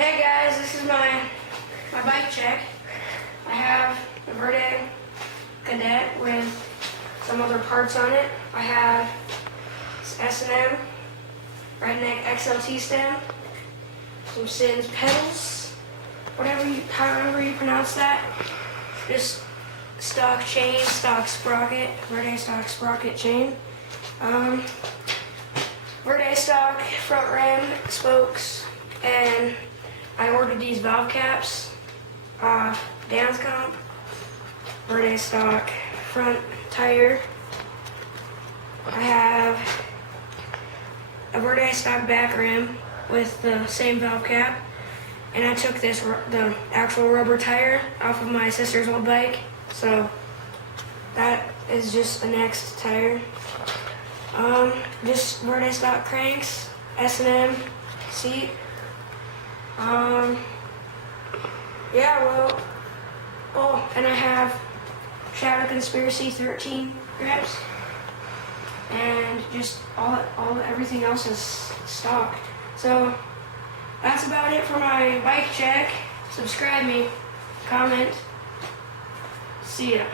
Hey guys, this is my bike check. I have the Verde Cadet with some other parts on it. I have this S&M redneck XLT stem, some sinz pedals, however you pronounce that. Just stock chain, stock sprocket, Verde stock sprocket chain. Verde stock front rim spokes, and I ordered these valve caps, Dan's Comp, Verde stock front tire. I have a Verde stock back rim with the same valve cap, and I took the actual rubber tire off of my sister's old bike, so that is just the next tire. Just Verde stock cranks, S&M seat. And I have Shadow Conspiracy 13 grips, and just everything else is stock. So that's about it for my bike check. Subscribe me, comment. See ya.